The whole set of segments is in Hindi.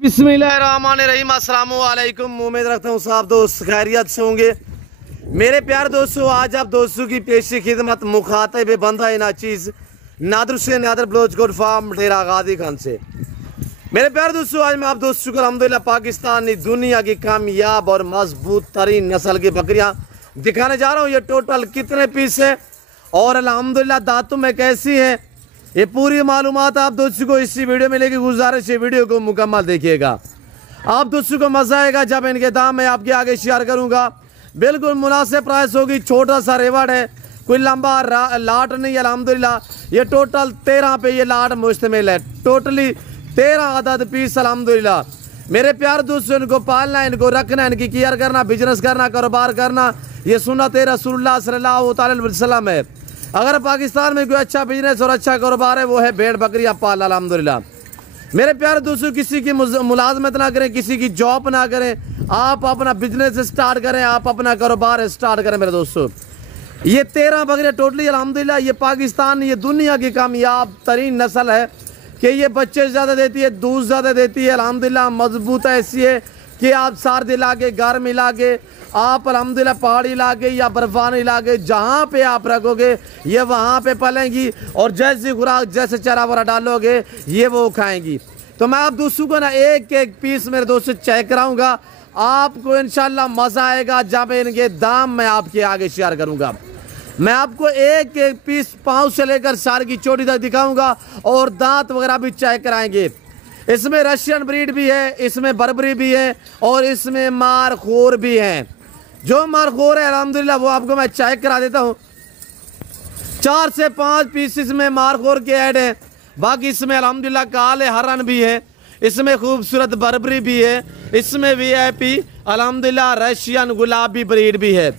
बिस्मिल्लाहिर्रहमानिर्रहीम। अस्सलाम वालेकुम। उम्मीद रखता हूँ सब दोस्त खैरियत से होंगे। मेरे प्यार दोस्तों, आज आप दोस्तों की पेशी खिदमत मुखातिब बंदा नाचीज़ नादर से नादर बलोच गोड फार्म डेरा गाजी खान से। मेरे प्यार दोस्तों, आज मैं आप दोस्तों को अल्हम्दुलिल्लाह पाकिस्तान की दुनिया की कामयाब और मजबूत तरीन नस्ल की बकरियाँ दिखाने जा रहा हूँ। ये टोटल कितने पीस है और अल्हम्दुलिल्लाह दांतों में कैसी है, ये पूरी मालूमात आप दोस्तों को इसी वीडियो में लेके गुजारिश है वीडियो को मुकम्मल देखिएगा। आप दोस्तों को मजा आएगा जब इनके दाम मैं आपके आगे शेयर करूंगा। बिल्कुल मुनासिब प्राइस होगी, छोटा सा रेवड़ है, कोई लंबा लाट नहीं है। अल्हम्दुलिल्लाह ये टोटल 13 पे ये लाट मुश्तमिल है, टोटली 13 अदद पीस। अल्हम्दुलिल्लाह मेरे प्यार दोस्तों, इनको पालना, इनको रखना, इनकी केयर करना, बिजनेस करना, कारोबार करना, ये सुन्नत रसूलुल्लाह सल्लल्लाहु अलैहि वसल्लम है। अगर पाकिस्तान में कोई अच्छा बिजनेस और अच्छा कारोबार है वो है भेड़ बकरियां पाल। अल्हम्दुलिल्लाह मेरे प्यारे दोस्तों, किसी की मुलाजमत ना करें, किसी की जॉब ना करें, आप अपना बिजनेस स्टार्ट करें, आप अपना कारोबार स्टार्ट करें। मेरे दोस्तों ये 13 बकरियां टोटली अल्हम्दुलिल्लाह ये पाकिस्तान, ये दुनिया की कामयाब तरीन नस्ल है कि ये बच्चे ज़्यादा देती है, दूध ज़्यादा देती है। अल्हम्दुलिल्लाह मजबूत ऐसी है कि आप सर्द इलाके, गर्म इलाके, आप अल्हम्दुलिल्लाह पहाड़ी इलाके या बर्फानी इलाके जहाँ पे आप रखोगे ये वहाँ पे पलेंगी और जैसी खुराक जैसे चारा वारा डालोगे ये वो खाएंगी। तो मैं आप दोस्तों को ना एक एक पीस मेरे दोस्तों चेक कराऊंगा, आपको इंशाल्लाह मज़ा आएगा जब इनके दाम मैं आपके आगे शेयर करूँगा। मैं आपको एक एक पीस पाँव से लेकर सार की चोटी तक दिखाऊँगा और दांत वगैरह भी चेक कराएंगे। इसमें रशियन ब्रीड भी है, इसमें बर्बरी भी है और इसमें मारखोर भी है। जो मारखोर है अल्हम्दुलिल्लाह वो आपको मैं चेक करा देता हूँ। 4 से 5 पीसेस में मारखोर के ऐड हैं। बाकी इसमें अल्हम्दुलिल्लाह काले हरन भी है, इसमें खूबसूरत बर्बरी भी है, इसमें VIP अल्हम्दुलिल्लाह रशियन गुलाबी ब्रीड भी है।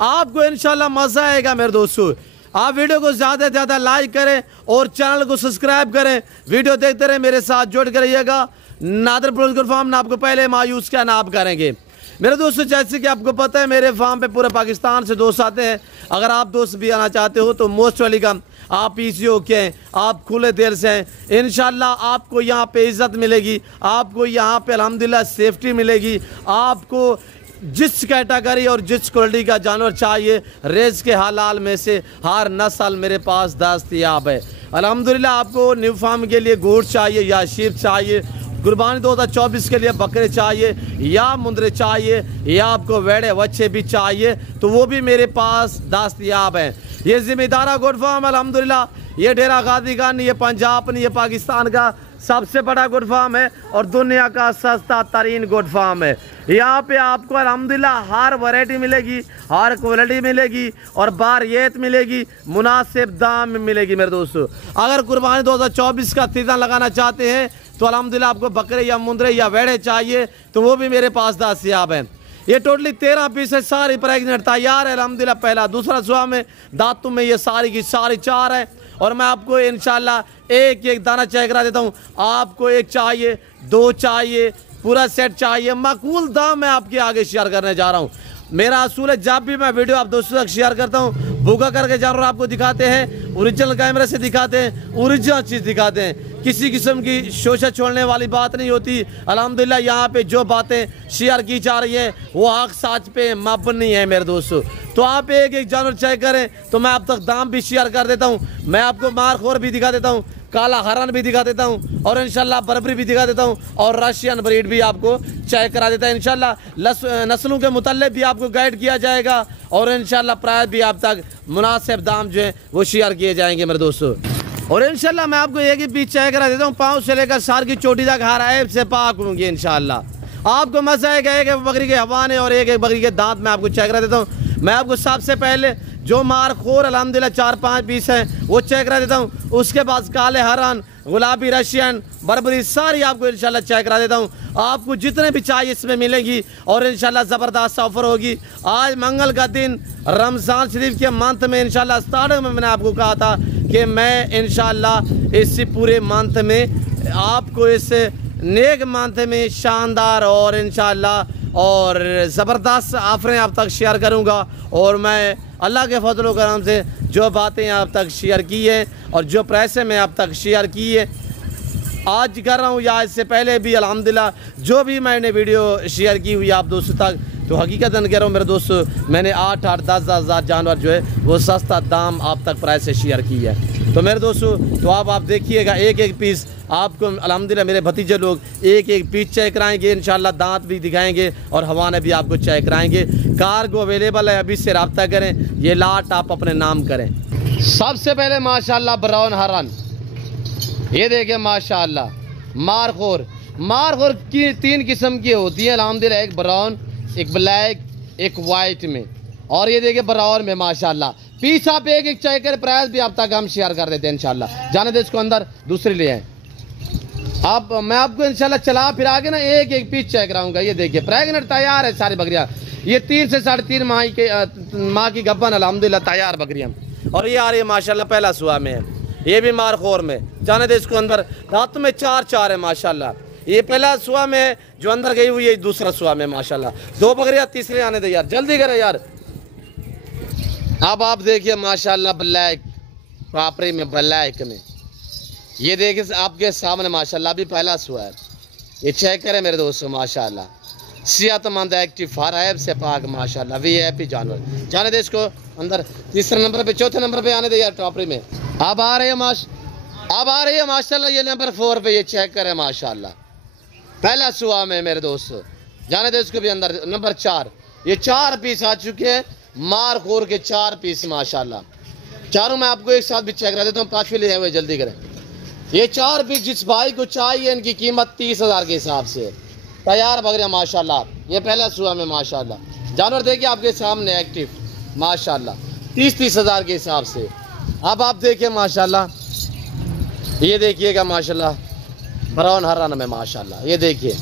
आपको इंशाल्लाह मज़ा आएगा मेरे दोस्तों। आप वीडियो को ज़्यादा से ज़्यादा लाइक करें और चैनल को सब्सक्राइब करें, वीडियो देखते रहें, मेरे साथ जुड़ कर रहिएगा। नादर बलोच फार्म ना आपको पहले मायूस क्या ना आप करेंगे। मेरे दोस्तों जैसे कि आपको पता है मेरे फार्म पे पूरे पाकिस्तान से दोस्त आते हैं। अगर आप दोस्त भी आना चाहते हो तो मोस्ट वेलकम। आप PCO के हैं, आप खुले दिल से हैं, इंशाल्लाह आपको यहाँ पे इज़्ज़त मिलेगी, आपको यहाँ पे अल्हम्दुलिल्लाह सेफ्टी मिलेगी। आपको जिस कैटेगरी और जिस क्वालिटी का जानवर चाहिए रेज के हलाल में से हर नस्ल मेरे पास दस्तयाब है। अल्हम्दुलिल्लाह आपको न्यू फार्म के लिए गोश्त चाहिए या शीप चाहिए, कुर्बानी 2024 के लिए बकरे चाहिए या मुंदरे चाहिए या आपको वेड़े बच्चे भी चाहिए तो वो भी मेरे पास दस्तयाब हैं। ये ज़िम्मेदारा गोड फार्म अल्हम्दुलिल्लाह ये डेरा गाजी खान, ये पंजाब नहीं, ये पाकिस्तान का सबसे बड़ा गोड फार्म है और दुनिया का सस्ता तरीन गोड फार्म है। यहाँ पे आपको अल्हम्दुलिल्लाह हर वैरायटी मिलेगी, हर क्वालिटी मिलेगी और बारियत मिलेगी, मुनासिब दाम में मिलेगी। मेरे दोस्तों अगर कुर्बानी 2024 का सीज़न लगाना चाहते हैं तो अल्हम्दुलिल्लाह आपको बकरे या मुंदरे या वेड़े चाहिए तो वो भी मेरे पास दस्तयाब हैं। ये टोटली 13 पीस है, सारी प्रेगनेंट तैयार है अल्हम्दुलिल्लाह। पहला दूसरा सुबह में दांतों में ये सारी की सारी 4 है और मैं आपको इंशाल्लाह एक एक दाना चेक करा देता हूँ। आपको एक चाहिए, 2 चाहिए, पूरा सेट चाहिए, माकूल दाम मैं आपके आगे शेयर करने जा रहा हूँ। मेरा असूल है जब भी मैं वीडियो आप दोस्तों तक शेयर करता हूँ भूखा करके जानवर आपको दिखाते हैं, ओरिजिनल कैमरे से दिखाते हैं, ओरिजिनल चीज़ दिखाते हैं, किसी किस्म की शोशा छोड़ने वाली बात नहीं होती। अल्हम्दुलिल्लाह यहाँ पे जो बातें शेयर की जा रही हैं वो हक सच पे मबनी है मेरे दोस्तों। तो आप एक एक जानवर चेक करें तो मैं अब तक दाम भी शेयर कर देता हूँ। मैं आपको मारखोर भी दिखा देता हूँ, काला हरन भी दिखा देता हूँ और इंशाल्लाह बर्बरी भी दिखा देता हूँ और रशियन ब्रीड भी आपको चेक करा देता है। इंशाल्लाह नस्लों के मुतल्लिक़ भी आपको गाइड किया जाएगा और इंशाल्लाह प्राइस भी आप तक मुनासिब दाम जो है वो शेयर किए जाएंगे मेरे दोस्तों। और इंशाल्लाह मैं आपको एक ही पीस चेक करा देता हूँ, पाँव से लेकर सार की चोटी तक हर ऐप से पाक होंगी इंशाल्लाह। आपको मज़ा आएगा। एक एक बकरी के हवाने और एक एक बकरी के दांत मैं आपको चेक करा देता हूँ। मैं आपको सबसे पहले जो मारखोर अल्हम्दुलिल्लाह 4-5 पीस हैं वो चेक करा देता हूँ। उसके बाद काले हरन, गुलाबी रशियन, बर्बरी सारी आपको इंशाल्लाह चेक करा देता हूँ। आपको जितने भी चाहिए इसमें मिलेगी और इंशाल्लाह ज़बरदस्त ऑफर होगी। आज मंगल का दिन रमज़ान शरीफ के मंथ में इंशाल्लाह स्टार्टिंग में मैंने आपको कहा था कि मैं इंशाल्लाह इस पूरे मंथ में आपको इस नेक मंथ में शानदार और इंशाल्लाह और ज़बरदस्त ऑफरें आप तक शेयर करूँगा। और मैं अल्लाह के फजल व करम से जो बातें आप तक शेयर की हैं और जो प्राइस में आप तक शेयर की है आज कर रहा हूँ या इससे पहले भी अल्हम्दुलिल्लाह जो भी मैंने वीडियो शेयर की हुई आप दोस्तों तक, तो हकीकतन कह रहा हूँ मेरे दोस्तों, मैंने 8-8, 10-10 हज़ार जानवर जो है वो सस्ता दाम आप तक प्राइस से शेयर की है। तो मेरे दोस्तों तो आप देखिएगा एक एक पीस आपको अल्हम्दुलिल्लाह मेरे भतीजे लोग एक एक पीस चेक कराएंगे, इंशाल्लाह दांत भी दिखाएंगे और हवाने भी आपको चेक कराएंगे। कार्गो अवेलेबल है, अभी से रब्ता करें, ये लाट आप अपने नाम करें। सबसे पहले माशाल्लाह ब्राउन हरन, ये देखिए माशाल्लाह मारखोर की 3 किस्म की होती है अल्हम्दुलिल्लाह, एक ब्राउन, एक ब्लैक, एक वाइट में, और ये देखिए ब्राउन में माशाल्लाह। पीस आप एक एक चेक कर, प्राइस भी आप तक हम शेयर कर देते हैं इंशाल्लाह। जाने दे इसको अंदर, दूसरे ले आए आप, मैं आपको इंशाल्लाह चला फिर आगे ना एक एक पीस चेक कराऊंगा। ये देखिए प्रेग्नेंट तैयार है सारी बकरियां, ये 3 से 3.5 माह की गब्बन अल्हम्दुलिल्लाह तैयार बकरियां। और ये आ रही है माशाल्लाह पहला सुआ में है, ये भी मारखोर में। जाने दे इसको अंदर, रात में 4 है माशाल्लाह। ये पहला सुआ में जो अंदर गई हुई है, दूसरा सुआ में माशाल्लाह। 2 बकरियां तीसरे आने दे यार, जल्दी करे यार। अब आप देखिए माशाल्लाह ब्लैक पापड़ी में, ब्लैक में, ये देखिए आपके सामने माशाल्लाह भी पहला सुआ है। ये चेक करें मेरे दोस्तों माशाल्लाह, सेहतमंद एक्टिव फाराइब से पाक माशाल्लाह, VIP जानवर। जाने दे इसको अंदर, तीसरे नंबर पे, चौथे नंबर पे आने दे यार टॉपरी में। अब आ रही है माशाल्लाह ये नंबर 4 पे, ये चेक करें माशाल्लाह पहला सुआ में मेरे दोस्तों। जाने दे इसको भी अंदर, नंबर 4, ये 4 पीस आ चुके हैं मारखोर के, 4 पीस माशाल्लाह। चारों मैं आपको एक साथ भी चेक करा देता हूँ, 5वीं ले हुए, जल्दी करें। ये 4 पीस जिस भाई को चाहिए, इनकी कीमत 30,000 के हिसाब से तैयार बकरियां माशाल्लाह। ये पहला सुआ में माशाल्लाह, जानवर देखिए आपके सामने एक्टिव माशाल्लाह, 30 हज़ार के हिसाब से। अब आप देखिए माशाल्लाह, ये देखिएगा माशाल्लाह ब्राउन हरन में माशाल्लाह, ये देखिए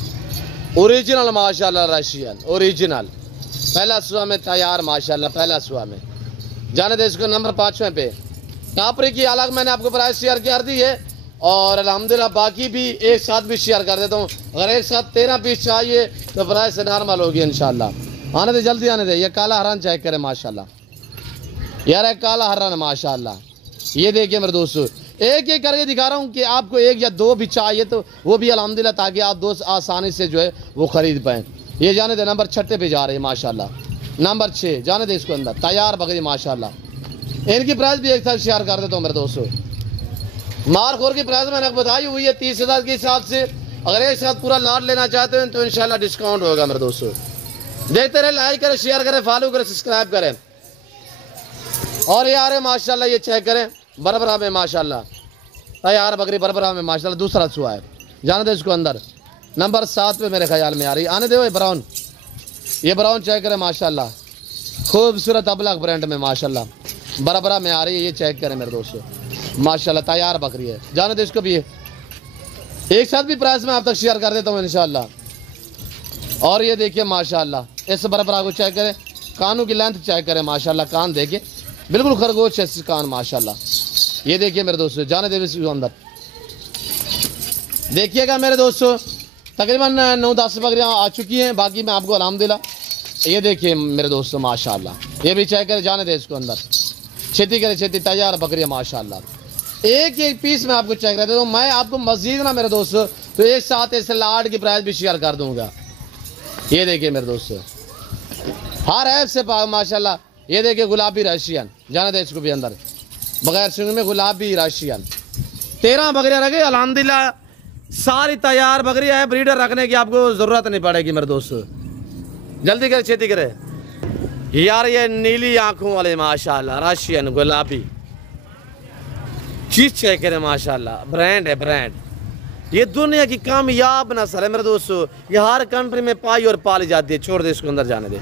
ओरिजिनल माशाल्लाह रशियन ओरिजिनल, पहला सुआ में तैयार माशाल्लाह, पहला सुआ में। जाने दे इसको नंबर 5वें पे। टापरी की अलग मैंने आपको प्राइस शेयर कर दी है, और अल्हम्दुलिल्लाह बाकी भी एक साथ भी शेयर कर देता हूँ। अगर एक साथ 13 पीस चाहिए तो प्राइस नॉर्मल होगी इंशाल्लाह। आने दे, जल्दी आने दे। ये काला हरन चेक करें माशाल्लाह, यार है काला हरन माशाल्लाह। ये देखिए मेरे दोस्तों, एक एक करके दिखा रहा हूँ कि आपको 1 या 2 भी चाहिए तो वो भी अल्हम्दुलिल्लाह, ताकि आप दोस्त आसानी से जो है वो खरीद पाएँ। ये जाने दे नंबर 6 पे जा रही है माशाल्लाह, नंबर 6। जाने दे इसको अंदर, तैयार बकरी माशाल्लाह। इनकी प्राइस भी एक साथ शेयर कर देता हूँ मेरे दोस्तों। मारखोर की प्राइस मैंने बताई हुई है 30,000 के हिसाब से। अगर एक साथ पूरा लाट लेना चाहते हैं तो इंशाल्लाह डिस्काउंट होगा मेरे दोस्तों। देखते रहे, लाइक करें, शेयर करें, फॉलो करें, सब्सक्राइब करें। और ये आ रहे माशाल्लाह, ये चेक करें बरबरा में माशाल्लाह, तैयार बकरी बरबरा में माशाल्लाह, दूसरा सुआ है। जाने दे इसको अंदर, नंबर 7 पे मेरे ख्याल में आ रही। आने दो ब्राउन, ये ब्राउन चेक करें माशाल्लाह, खूबसूरत अबलग ब्रांड में माशाल्लाह, बरबरा में आ रही है। ये चेक करें मेरे दोस्तों माशाल्लाह, तैयार बकरी है। जाने दे इसको भी, एक साथ भी प्राइस में आप तक शेयर कर देता हूँ इंशाल्लाह। और ये देखिए माशाल्लाह, इस बरबरा को चेक करें, कानों की लेंथ चेक करें माशाल्लाह, कान देखिए बिल्कुल खरगोश है कान माशाल्लाह। ये देखिए मेरे दोस्तों, जाने दे इसको अंदर, देखिएगा मेरे दोस्तों तकरीबन 9-10 बकरियाँ आ चुकी हैं, बाकी मैं आपको अल्हम्दुलिल्लाह। ये देखिए मेरे दोस्तों माशाल्लाह, ये भी चेक करें, जाने दे इसको अंदर, खेती करे खेती, तैयार बकरियाँ माशाल्लाह। एक एक पीस में आपको चेक रहते, तो मैं आपको मजीद ना मेरे दोस्तों तो एक साथ ऐसे लाट की प्राइस भी शेयर कर दूंगा। ये देखिए मेरे दोस्तों, हर ऐप से माशाल्लाह। ये देखिए गुलाबी रशियन, जाने दे इसको भी अंदर, बगैर सिंग में गुलाबी रशियन। 13 बकरियाँ रखे अल्हम्दुलिल्लाह, सारी तैयार बकरियाँ है, ब्रीडर रखने की आपको ज़रूरत नहीं पड़ेगी मेरे दोस्तों। जल्दी करे, खेती करे यार। ये नीली आंखों वाले माशाल्लाह रशियन गुलाबी चीज चेक करें माशाल्लाह, ब्रांड है ब्रांड। ये दुनिया की कामयाब नस्ल है मेरे दोस्तों, ये हर कंट्री में पाई और पाली जाती है। छोड़ दे इसको अंदर, जाने दे।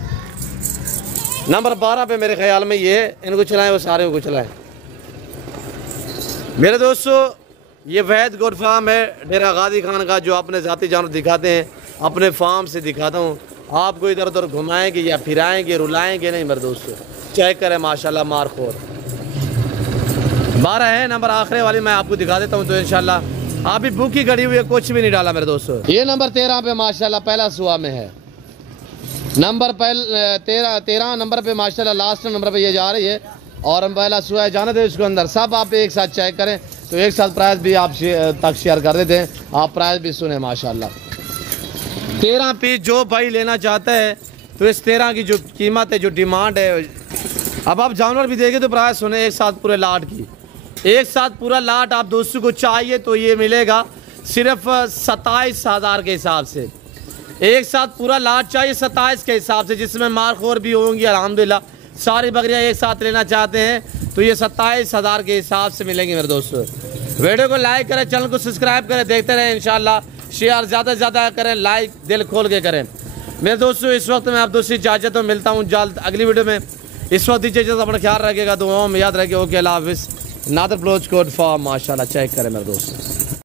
नंबर 12 पे मेरे ख्याल में ये, इनको चलाएं, वो सारे को चलाएं मेरे दोस्तों। ये वैद गोट फार्म है डेरा गाजी खान का, जो अपने ज़ाती जानवर दिखाते हैं, अपने फार्म से दिखाता हूँ आपको। इधर उधर घुमाएंगे या फिराएंगे, रुलाएंगे नहीं मेरे दोस्तों। चेक करें माशाल्लाह, मारखोर 12 है, नंबर आखिरी वाली मैं आपको दिखा देता हूँ। तो इंशाल्लाह अभी भूखी गड़ी हुई है, कुछ भी नहीं डाला मेरे दोस्तों। ये नंबर 13 पे माशाल्लाह पहला सुआ में है, नंबर 13 नंबर पे माशाल्लाह, लास्ट नंबर पे ये जा रही है और पहला सुआ है। जाने दो इसको अंदर, सब आप एक साथ चेक करें, तो एक साथ प्राइस भी आप तक शेयर कर देते हैं। आप प्राइस भी सुने माशाल्लाह। 13 पीस जो भाई लेना चाहता है तो इस 13 की जो कीमत है, जो डिमांड है, अब आप जानवर भी देखें तो प्राइस सुने एक साथ पूरे लाट की। एक साथ पूरा लाट आप दोस्तों को चाहिए तो ये मिलेगा सिर्फ 27,000 के हिसाब से। एक साथ पूरा लाट चाहिए 27 के हिसाब से, जिसमें मारखोर भी होंगी अल्हम्दुलिल्लाह। सारी बकरियां एक साथ लेना चाहते हैं तो ये 27,000 के हिसाब से मिलेंगी मेरे दोस्तों। वीडियो को लाइक करें, चैनल को सब्सक्राइब करें, देखते रहें इंशाल्लाह। शेयर ज़्यादा से ज़्यादा करें, लाइक दिल खोल के करें मेरे दोस्तों। इस वक्त मैं आप दोस्तों इजाज़त तो मिलता हूँ जल्द अगली वीडियो में। इस वक्त दीजिए इजाज़त, अपना ख्याल रखिएगा, दुआओं में याद रखिए। ओके, अल्लाह हाफिज़। नादर ब्लोच कोड फॉर्म माशाल्लाह चेक करें मेरे दोस्तों।